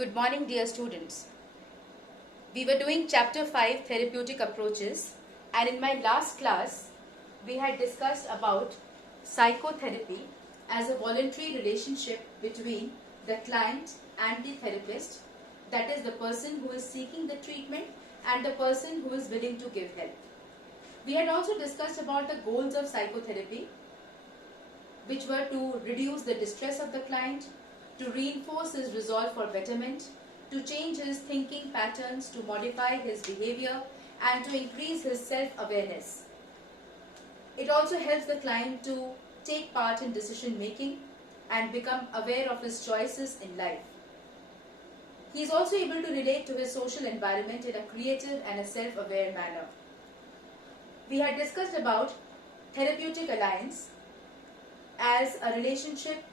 Good morning, dear students. We were doing chapter 5, therapeutic approaches, and in my last class, we had discussed about psychotherapy as a voluntary relationship between the client and the therapist, that is the person who is seeking the treatment and the person who is willing to give help. We had also discussed about the goals of psychotherapy, which were to reduce the distress of the client, to reinforce his resolve for betterment, to change his thinking patterns, to modify his behavior, and to increase his self-awareness. It also helps the client to take part in decision making and become aware of his choices in life. He is also able to relate to his social environment in a creative and a self-aware manner. We had discussed about therapeutic alliance as a relationship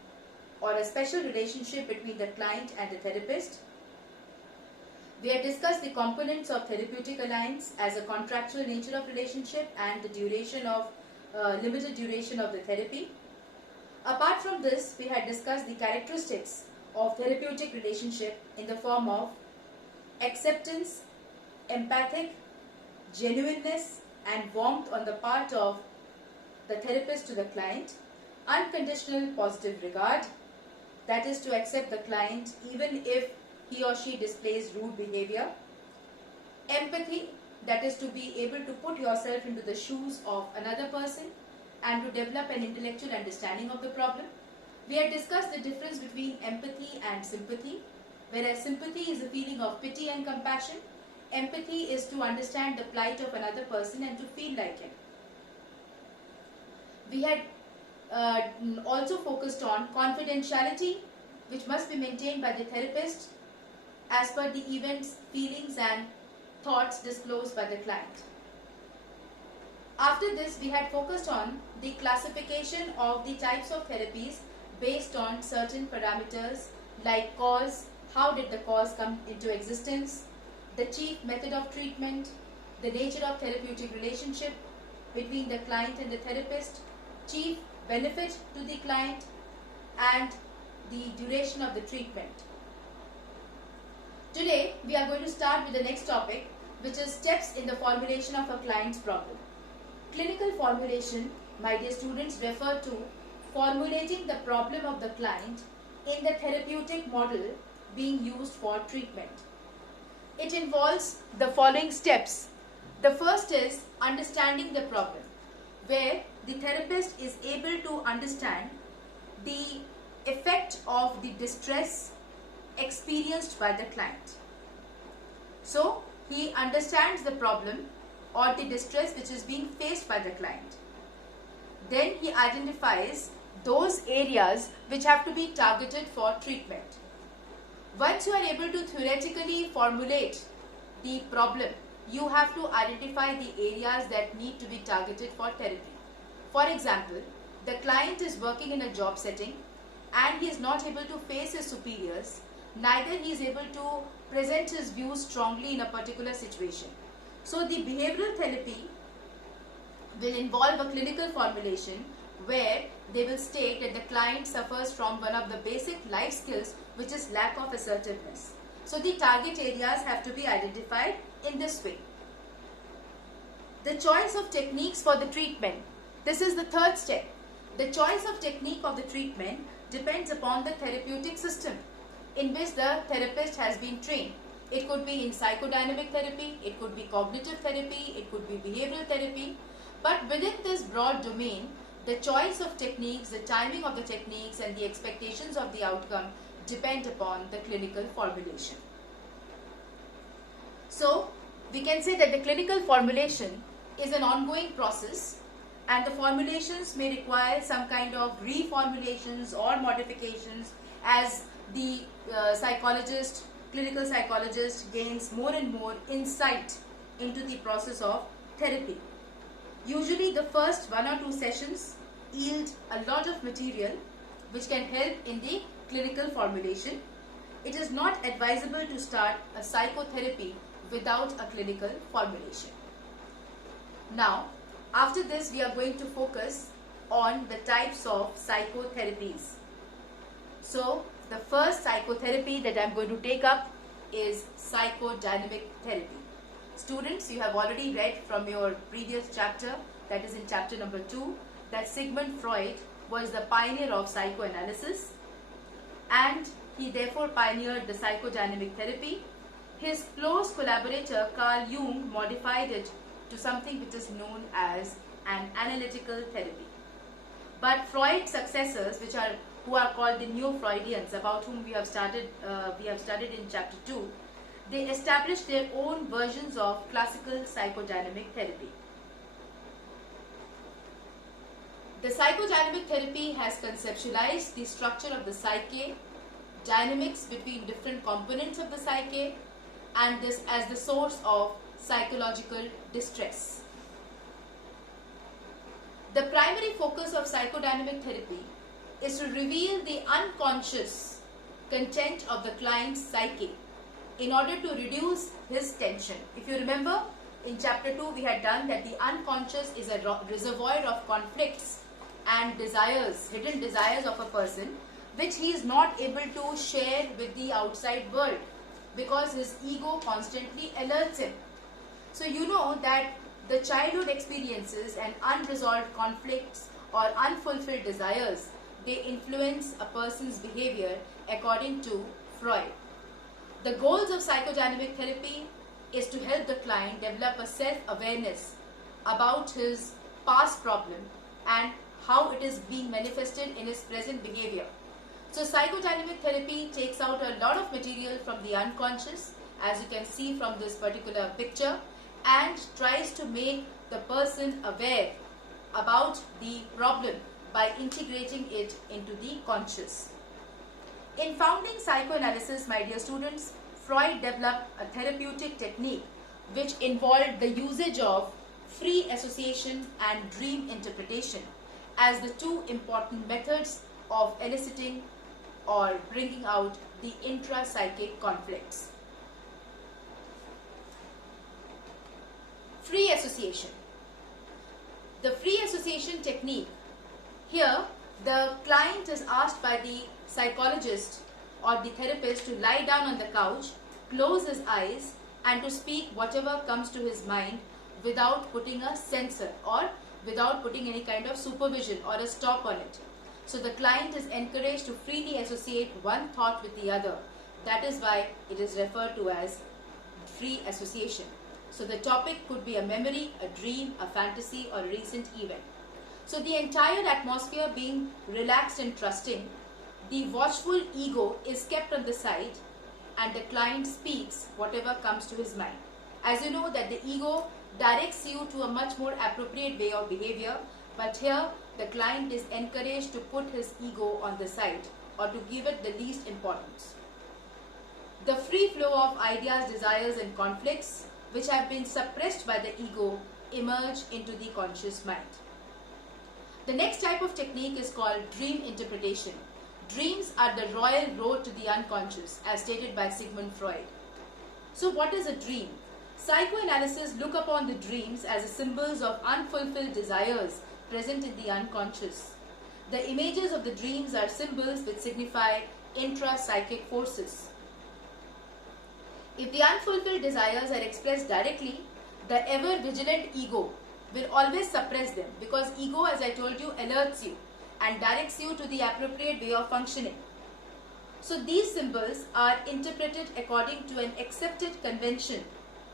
or a special relationship between the client and the therapist. We had discussed the components of therapeutic alliance as a contractual nature of relationship and the duration of limited duration of the therapy. Apart from this, we had discussed the characteristics of therapeutic relationship in the form of acceptance, empathic, genuineness, and warmth on the part of the therapist to the client, unconditional positive regard, that is to accept the client even if he or she displays rude behavior, empathy, that is to be able to put yourself into the shoes of another person and to develop an intellectual understanding of the problem. We had discussed the difference between empathy and sympathy, whereas sympathy is a feeling of pity and compassion. Empathy is to understand the plight of another person and to feel like him. We had also focused on confidentiality, which must be maintained by the therapist as per the events, feelings and thoughts disclosed by the client. After this, we had focused on the classification of the types of therapies based on certain parameters like cause, how did the cause come into existence, the chief method of treatment, the nature of therapeutic relationship between the client and the therapist, chief benefit to the client, and the duration of the treatment. Today, we are going to start with the next topic, which is steps in the formulation of a client's problem. Clinical formulation, my dear students, refer to formulating the problem of the client in the therapeutic model being used for treatment. It involves the following steps. The first is understanding the problem, where the therapist is able to understand the effect of the distress experienced by the client. So, he understands the problem or the distress which is being faced by the client. Then he identifies those areas which have to be targeted for treatment. Once you are able to theoretically formulate the problem, you have to identify the areas that need to be targeted for therapy. For example, the client is working in a job setting and he is not able to face his superiors, neither he is able to present his views strongly in a particular situation. So the behavioral therapy will involve a clinical formulation where they will state that the client suffers from one of the basic life skills, which is lack of assertiveness. So the target areas have to be identified in this way. The choice of techniques for the treatment. This is the third step. The choice of technique of the treatment depends upon the therapeutic system in which the therapist has been trained. It could be in psychodynamic therapy, it could be cognitive therapy, it could be behavioral therapy. But within this broad domain, the choice of techniques, the timing of the techniques and the expectations of the outcome depend upon the clinical formulation. So, we can say that the clinical formulation is an ongoing process and the formulations may require some kind of reformulations or modifications as the clinical psychologist gains more and more insight into the process of therapy. Usually the first 1 or 2 sessions yield a lot of material which can help in the clinical formulation. It is not advisable to start a psychotherapy without a clinical formulation. Now, after this we are going to focus on the types of psychotherapies. So, the first psychotherapy that I'm going to take up is psychodynamic therapy. Students, you have already read from your previous chapter, that is in chapter number 2, that Sigmund Freud was the pioneer of psychoanalysis, and he therefore pioneered the psychodynamic therapy. His close collaborator Carl Jung modified it to something which is known as an analytical therapy. But Freud's successors, who are called the Neo-Freudians, about whom we have studied in chapter 2, they established their own versions of classical psychodynamic therapy. The psychodynamic therapy has conceptualized the structure of the psyche, dynamics between different components of the psyche, and this as the source of psychological distress. The primary focus of psychodynamic therapy is to reveal the unconscious content of the client's psyche in order to reduce his tension. If you remember, in chapter 2 we had done that the unconscious is a reservoir of conflicts and desires, hidden desires of a person, which he is not able to share with the outside world because his ego constantly alerts him. So you know that the childhood experiences and unresolved conflicts or unfulfilled desires, they influence a person's behavior according to Freud. The goals of psychodynamic therapy is to help the client develop a self-awareness about his past problem and how it is being manifested in his present behavior. So psychodynamic therapy takes out a lot of material from the unconscious, as you can see from this particular picture, and tries to make the person aware about the problem by integrating it into the conscious. In founding psychoanalysis, my dear students, Freud developed a therapeutic technique which involved the usage of free association and dream interpretation as the two important methods of eliciting or bringing out the intra-psychic conflicts. Free association. The free association technique, here the client is asked by the psychologist or the therapist to lie down on the couch, close his eyes, and to speak whatever comes to his mind without putting a censor or without putting any kind of supervision or a stop on it. So the client is encouraged to freely associate one thought with the other. That is why it is referred to as free association. So the topic could be a memory, a dream, a fantasy, or a recent event. So the entire atmosphere being relaxed and trusting, the watchful ego is kept on the side and the client speaks whatever comes to his mind. As you know that the ego directs you to a much more appropriate way of behavior, but here the client is encouraged to put his ego on the side or to give it the least importance. The free flow of ideas, desires and conflicts which have been suppressed by the ego emerge into the conscious mind. The next type of technique is called dream interpretation. Dreams are the royal road to the unconscious, as stated by Sigmund Freud. So what is a dream? Psychoanalysis look upon the dreams as symbols of unfulfilled desires present in the unconscious. The images of the dreams are symbols which signify intra-psychic forces. If the unfulfilled desires are expressed directly, the ever-vigilant ego will always suppress them, because ego, as I told you, alerts you and directs you to the appropriate way of functioning. So these symbols are interpreted according to an accepted convention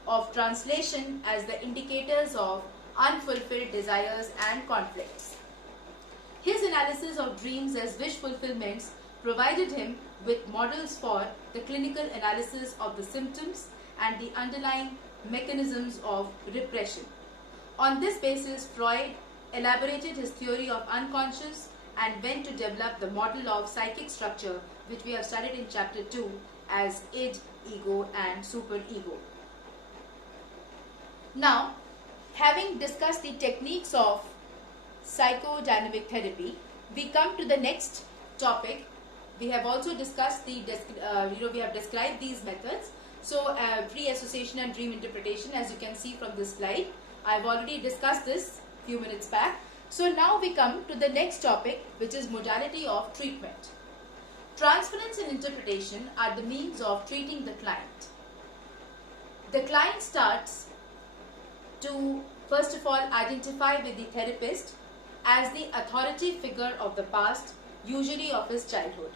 of translation as the indicators of unfulfilled desires and conflicts. His analysis of dreams as wish fulfillments provided him with models for the clinical analysis of the symptoms and the underlying mechanisms of repression. On this basis, Freud elaborated his theory of unconscious and went to develop the model of psychic structure which we have studied in chapter 2 as id, ego and superego. Now, having discussed the techniques of psychodynamic therapy, we come to the next topic. We have also discussed we have described these methods. So, free association and dream interpretation, as you can see from this slide. I have already discussed this few minutes back. So now we come to the next topic, which is modality of treatment. Transference and interpretation are the means of treating the client. The client starts to first of all identify with the therapist as the authority figure of the past, usually of his childhood.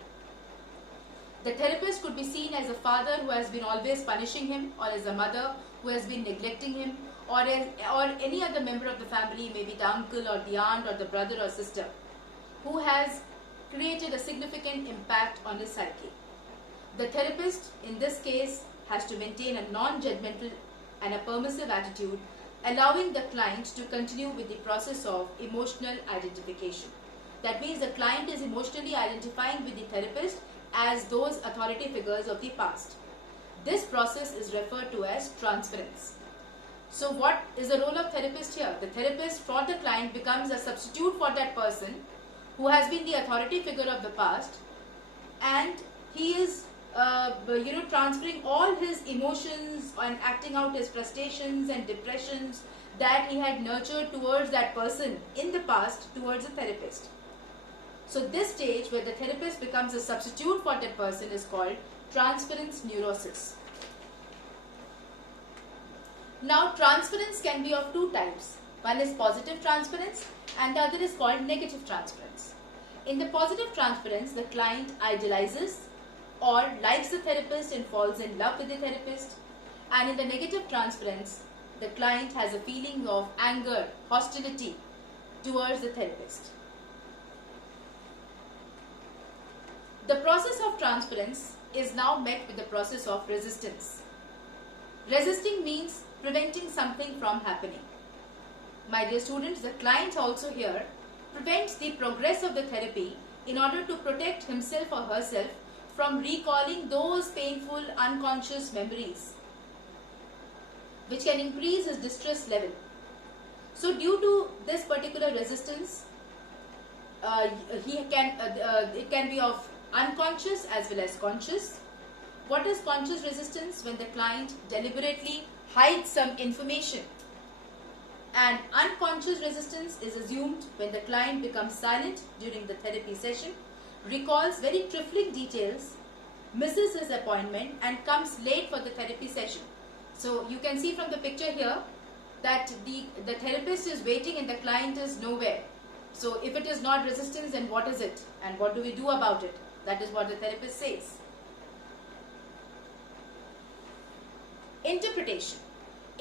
The therapist could be seen as a father who has been always punishing him, or as a mother who has been neglecting him, or any other member of the family, maybe the uncle or the aunt or the brother or sister, who has created a significant impact on his psyche. The therapist in this case has to maintain a non-judgmental and a permissive attitude, allowing the client to continue with the process of emotional identification. That means the client is emotionally identifying with the therapist as those authority figures of the past. This process is referred to as transference. So what is the role of therapist here? The therapist for the client becomes a substitute for that person who has been the authority figure of the past, and he is transferring all his emotions and acting out his frustrations and depressions that he had nurtured towards that person in the past towards a therapist. So this stage where the therapist becomes a substitute for that person is called transference neurosis. Now transference can be of two types. One is positive transference and the other is called negative transference. In the positive transference, the client idealizes or likes the therapist and falls in love with the therapist. And in the negative transference, the client has a feeling of anger, hostility towards the therapist. The process of transference is now met with the process of resistance. Resisting means preventing something from happening. My dear students, the client also here prevents the progress of the therapy in order to protect himself or herself from recalling those painful unconscious memories which can increase his distress level. So due to this particular resistance, it can be of unconscious as well as conscious. What is conscious resistance? When the client deliberately hides some information. And unconscious resistance is assumed when the client becomes silent during the therapy session, recalls very trifling details, misses his appointment and comes late for the therapy session. So you can see from the picture here that the therapist is waiting and the client is nowhere. So if it is not resistance, then what is it? And what do we do about it? That is what the therapist says. Interpretation.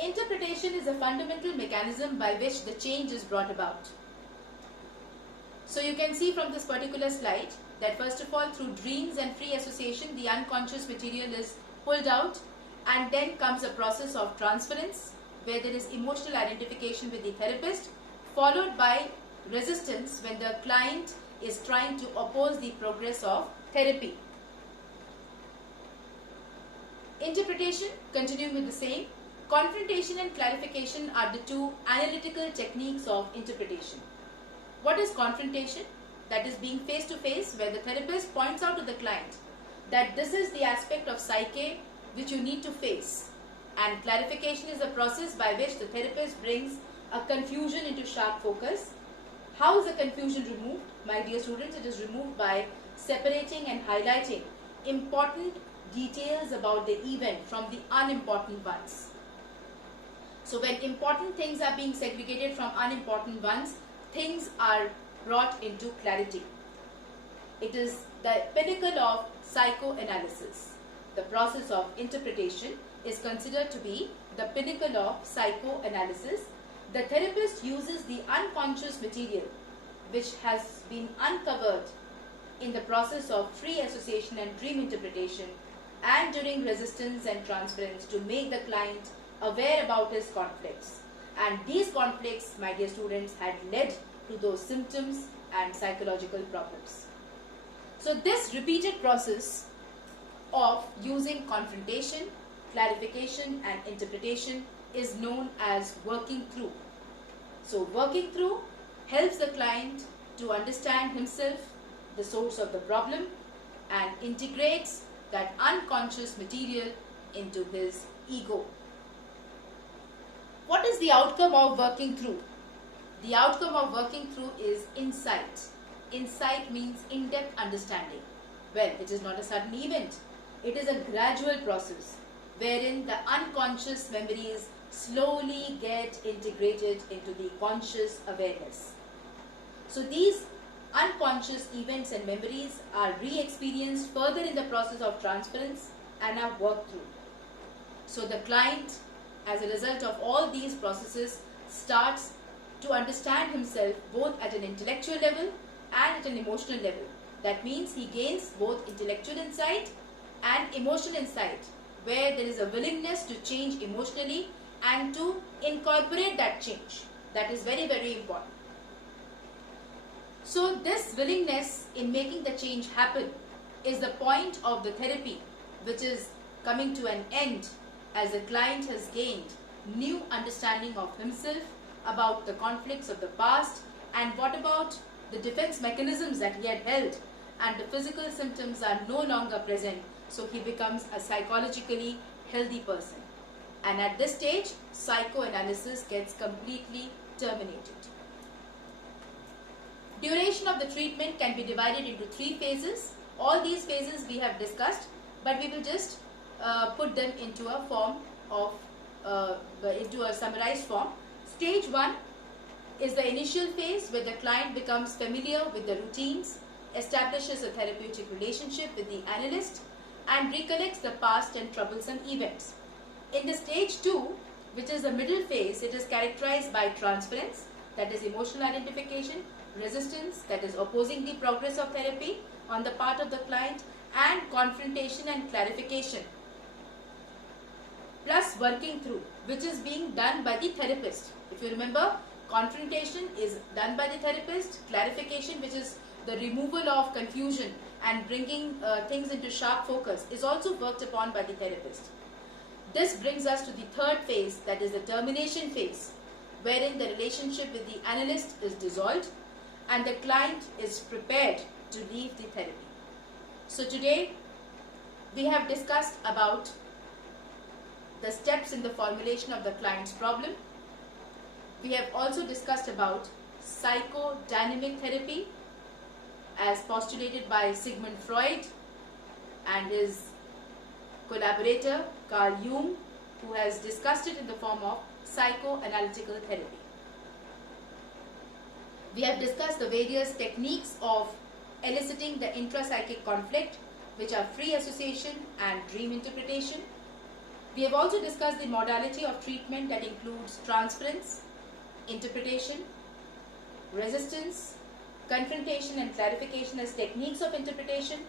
Interpretation is a fundamental mechanism by which the change is brought about. So you can see from this particular slide that first of all, through dreams and free association, the unconscious material is pulled out, and then comes a process of transference where there is emotional identification with the therapist, followed by resistance when the client is trying to oppose the progress of therapy. Interpretation, continuing with the same. Confrontation and clarification are the two analytical techniques of interpretation. What is confrontation? That is being face to face, where the therapist points out to the client that this is the aspect of psyche which you need to face. And clarification is a process by which the therapist brings a confusion into sharp focus. How is the confusion removed? My dear students, it is removed by separating and highlighting important details about the event from the unimportant ones. So when important things are being segregated from unimportant ones, things are brought into clarity. It is the pinnacle of psychoanalysis. The process of interpretation is considered to be the pinnacle of psychoanalysis. The therapist uses the unconscious material which has been uncovered in the process of free association and dream interpretation and during resistance and transference to make the client aware about his conflicts. And these conflicts, my dear students, had led to those symptoms and psychological problems. So this repeated process of using confrontation, clarification and interpretation is known as working through. So working through helps the client to understand himself, the source of the problem, and integrates that unconscious material into his ego. What is the outcome of working through? The outcome of working through is insight. Insight means in-depth understanding. Well, it is not a sudden event. It is a gradual process wherein the unconscious memories slowly get integrated into the conscious awareness. So these unconscious events and memories are re-experienced further in the process of transference and are worked through. So the client, as a result of all these processes, starts to understand himself both at an intellectual level and at an emotional level. That means he gains both intellectual insight and emotional insight, where there is a willingness to change emotionally and to incorporate that change. That is very, very important. So this willingness in making the change happen is the point of the therapy, which is coming to an end as the client has gained new understanding of himself, about the conflicts of the past, and what about the defense mechanisms that he had held, and the physical symptoms are no longer present, so he becomes a psychologically healthy person. And at this stage, psychoanalysis gets completely terminated. Duration of the treatment can be divided into 3 phases. All these phases we have discussed, but we will just put them into a form of into a summarized form. Stage 1 is the initial phase where the client becomes familiar with the routines, establishes a therapeutic relationship with the analyst, and recollects the past and troublesome events. In the stage 2, which is the middle phase, it is characterized by transference, that is emotional identification, resistance, that is opposing the progress of therapy on the part of the client, and confrontation and clarification, plus working through, which is being done by the therapist. If you remember, confrontation is done by the therapist, clarification, which is the removal of confusion and bringing things into sharp focus, is also worked upon by the therapist. This brings us to the third phase, that is the termination phase, wherein the relationship with the analyst is dissolved and the client is prepared to leave the therapy. So today we have discussed about the steps in the formulation of the client's problem. We have also discussed about psychodynamic therapy as postulated by Sigmund Freud and his collaborator Carl Jung, who has discussed it in the form of psychoanalytical therapy. We have discussed the various techniques of eliciting the intrapsychic conflict, which are free association and dream interpretation. We have also discussed the modality of treatment that includes transference, interpretation, resistance, confrontation and clarification as techniques of interpretation,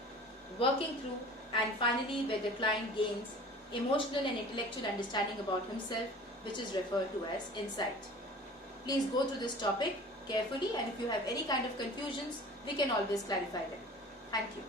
working through, and finally where the client gains emotional and intellectual understanding about himself, which is referred to as insight. Please go through this topic carefully, and if you have any kind of confusions, we can always clarify them. Thank you.